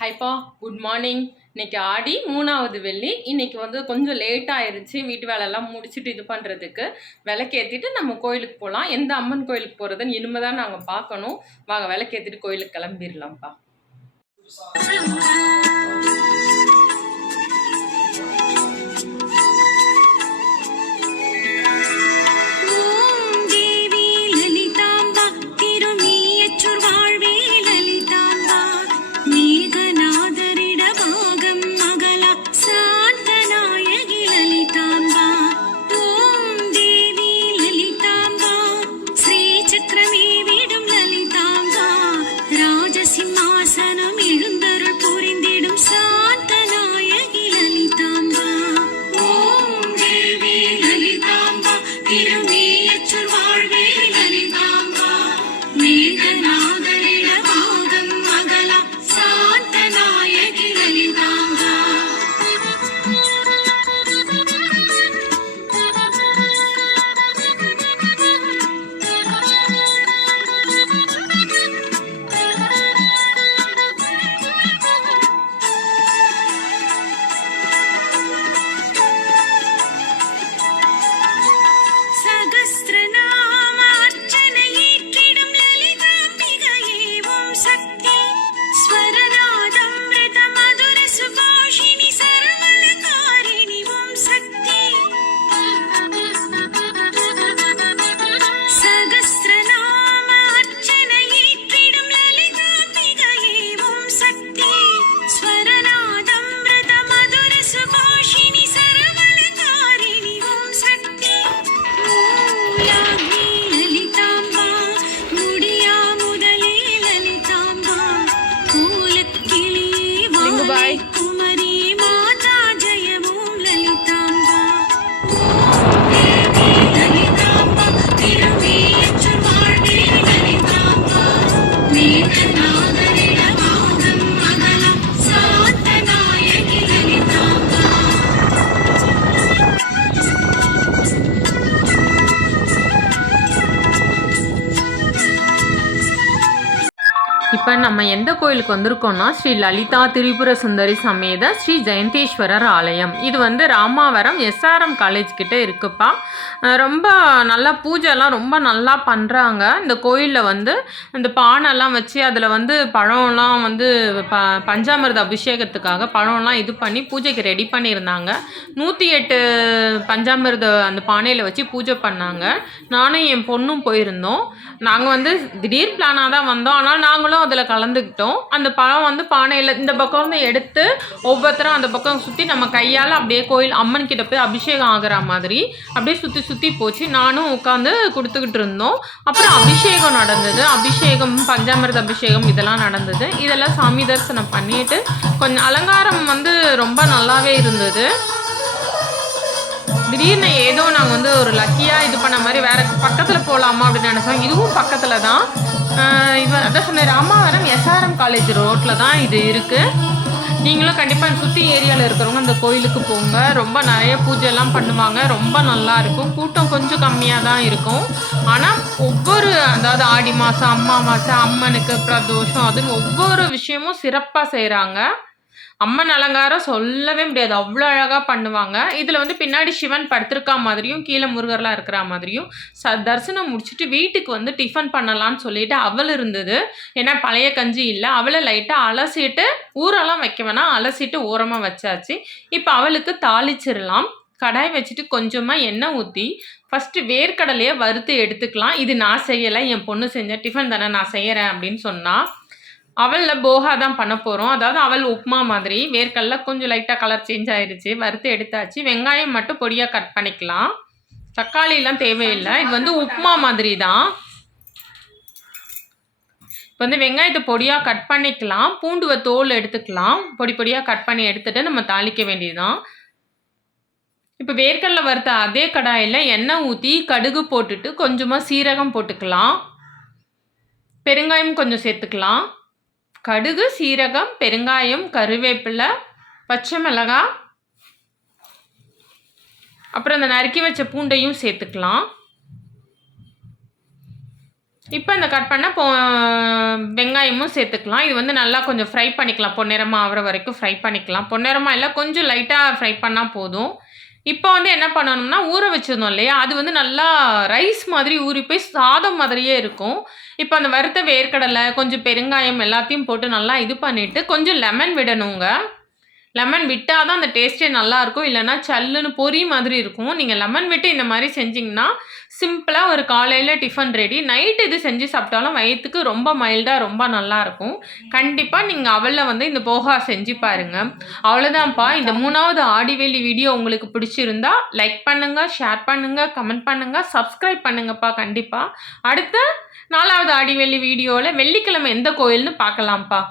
ஹைப்பா, good morning. இன்னைக்கு ஆடி 3வது வெள்ளி. இன்னைக்கு வந்து கொஞ்சம் லேட் ஆயிருச்சு வீட்டு வேலையெல்லாம் முடிச்சுட்டு இது பண்ணுறதுக்கு. விளக்கேற்றிட்டு நம்ம கோயிலுக்கு போகலாம். எந்த அம்மன் கோயிலுக்கு போகிறதுன்னு இனிமேல் தான் நாங்கள் பார்க்கணும். வாங்க விளக்கேற்றிட்டு கோயிலுக்கு கிளம்பிடலாம்ப்பா. இப்போ நம்ம எந்த கோயிலுக்கு வந்திருக்கோம்னா ஸ்ரீ லலிதா திரிபுர சுந்தரி சமேத ஸ்ரீ ஜெயந்தேஸ்வரர் ஆலயம். இது வந்து ராமாவரம் எஸ்ஆர்எம் காலேஜ் கிட்டே இருக்குப்பா. ரொம்ப நல்லா பூஜைலாம் ரொம்ப நல்லா பண்ணுறாங்க. இந்த கோயிலில் வந்து இந்த பானைலாம் வச்சு அதில் வந்து பழம்லாம் வந்து பஞ்சாமிர்த அபிஷேகத்துக்காக பழம்லாம் இது பண்ணி பூஜைக்கு ரெடி பண்ணியிருந்தாங்க. 108 பஞ்சாமிர்த அந்த பானையில் வச்சு பூஜை பண்ணாங்க. நானும் என் பொண்ணும் போயிருந்தோம். நாங்கள் வந்து திடீர் பிளானாக தான் வந்தோம். ஆனால் நாங்களும் அதில் கலந்துக்கிட்டோம். அந்த பழம் வந்து பானையில் இந்த பக்கம் வந்து எடுத்து ஒவ்வொருத்தரும் அந்த பக்கம் சுற்றி நம்ம கையால் அப்படியே கோயில் அம்மன் கிட்ட போய் அபிஷேகம் ஆகிற மாதிரி அப்படியே சுற்றி சுற்றி போச்சு. நானும் உட்காந்து கொடுத்துக்கிட்டு இருந்தோம். அப்புறம் அபிஷேகம் நடந்தது. அபிஷேகம் பஞ்சாமிர்த அபிஷேகம் இதெல்லாம் நடந்தது. இதெல்லாம் சாமி தரிசனம் பண்ணிட்டு கொஞ்சம் அலங்காரம் வந்து ரொம்ப நல்லாவே இருந்தது. திடீர்னு ஏதோ நாங்கள் வந்து ஒரு லக்கியாக இது பண்ண மாதிரி வேறு பக்கத்தில் போகலாமா அப்படின்னு நினச்சோம். இதுவும் பக்கத்தில் தான். இது அதான் சொன்ன ராமாவரம் எஸ்ஆர்எம் காலேஜ் ரோட்டில் தான் இது இருக்குது. நீங்களும் கண்டிப்பாக சுற்றி ஏரியாவில் இருக்கிறவங்க அந்த கோயிலுக்கு போங்க. ரொம்ப நிறைய பூஜைலாம் பண்ணுவாங்க. ரொம்ப நல்லாயிருக்கும். கூட்டம் கொஞ்சம் கம்மியாக தான் இருக்கும். ஆனால் அதாவது ஆடி மாதம் அமாவாசை அம்மனுக்கு பிரதோஷம் அதுன்னு ஒவ்வொரு விஷயமும் சிறப்பாக செய்கிறாங்க. அம்மன் அலங்காரம் சொல்லவே முடியாது, அவ்வளோ அழகாக பண்ணுவாங்க. இதில் வந்து பின்னாடி சிவன் படுத்திருக்கா மாதிரியும் கீழே முருகர்லாம் இருக்கிற மாதிரியும் தரிசனம் முடிச்சுட்டு வீட்டுக்கு வந்து டிஃபன் பண்ணலான்னு சொல்லிட்டு அவள் இருந்தது. ஏன்னா பழைய கஞ்சி இல்லை. அவளை லைட்டாக அலசிட்டு ஊரெல்லாம் வைக்க வேணாம், அலசிட்டு ஓரமாக வச்சாச்சு. இப்போ அவளுக்கு தாளிச்சிடலாம். கடாய் வச்சுட்டு கொஞ்சமாக எண்ணெய் ஊற்றி ஃபஸ்ட்டு வேர்க்கடலையை வறுத்து எடுத்துக்கலாம். இது நான் செய்யலை, என் பொண்ணு செஞ்ச டிஃபன் தானே நான் செய்கிறேன் அப்படின்னு சொன்னால். அவளில் போகா தான் பண்ண போகிறோம். அதாவது அவள் உப்புமா மாதிரி. வேர்க்கடலை கொஞ்சம் லைட்டாக கலர் சேஞ்ச் ஆயிடுச்சு. வறுத்து எடுத்தாச்சு. வெங்காயம் மட்டும் பொடியாக கட் பண்ணிக்கலாம். தக்காளிலாம் தேவையில்லை. இது வந்து உப்புமா மாதிரி தான். இப்போ வந்து வெங்காயத்தை பொடியாக கட் பண்ணிக்கலாம். பூண்டுவை தோல் எடுத்துக்கலாம். பொடி பொடியாக கட் பண்ணி எடுத்துகிட்டு நம்ம தாளிக்க வேண்டியதுதான். இப்போ வேர்க்கடலை வறுத்த அதே கடாயில் எண்ணெய் ஊற்றி கடுகு போட்டுட்டு கொஞ்சமாக சீரகம் போட்டுக்கலாம். பெருங்காயம் கொஞ்சம் சேர்த்துக்கலாம். கடுகு, சீரகம், பெருங்காயம், கருவேப்பிலை, பச்சை மிளகாய், அப்புறம் அந்த நறுக்கி வச்ச பூண்டையும் சேர்த்துக்கலாம். இப்போ இந்த கட் பண்ண வெங்காயமும் சேர்த்துக்கலாம். இது வந்து நல்லா கொஞ்சம் ஃப்ரை பண்ணிக்கலாம். பொன்னிறமா ஆகுற வரைக்கும் ஃப்ரை பண்ணிக்கலாம். பொன்னிறமா இல்ல, கொஞ்சம் லைட்டா ஃப்ரை பண்ணா போதும். இப்போ வந்து என்ன பண்ணணும்னா, ஊற வச்சிருந்தோம் இல்லையா? அது வந்து நல்லா ரைஸ் மாதிரி ஊறி போய் சாதம் மாதிரியே இருக்கும். இப்போ அந்த வறுத்த வேர்க்கடலை, கொஞ்சம் பெருங்காயம் எல்லாத்தையும் போட்டு நல்லா இது பண்ணிட்டு, கொஞ்சம் லெமன் விடணுங்க. லெமன் விட்டா தான் அந்த டேஸ்ட்டே நல்லாயிருக்கும். இல்லன்னா சல்லுன்னு பொரி மாதிரி இருக்கும். நீங்க லெமன் விட்டு இந்த மாரி செஞ்சீங்கன்னா, சிம்பிளா ஒரு காலையில டிஃபன் ரெடி. நைட் இது செஞ்சு சாப்பிட்டாலும் வயித்துக்கு ரொம்ப மைல்டா ரொம்ப நல்லாயிருக்கும். கண்டிப்பா நீங்க அவல்ல வந்து இந்த போகா செஞ்சு பாருங்க. அவ்வளோதான்ப்பா. இந்த 3வது ஆடிவெள்ளி வீடியோ உங்களுக்கு பிடிச்சிருந்தா, லைக் பண்ணுங்க, ஷேர் பண்ணுங்க, கமெண்ட் பண்ணுங்க, சப்ஸ்கிரைப் பண்ணுங்கப்பா கண்டிப்பா. அடுத்த 4வது ஆடிவெள்ளி வீடியோல வெள்ளிக்கிழமை எந்த கோயில்னு பார்க்கலாம்ப்பா.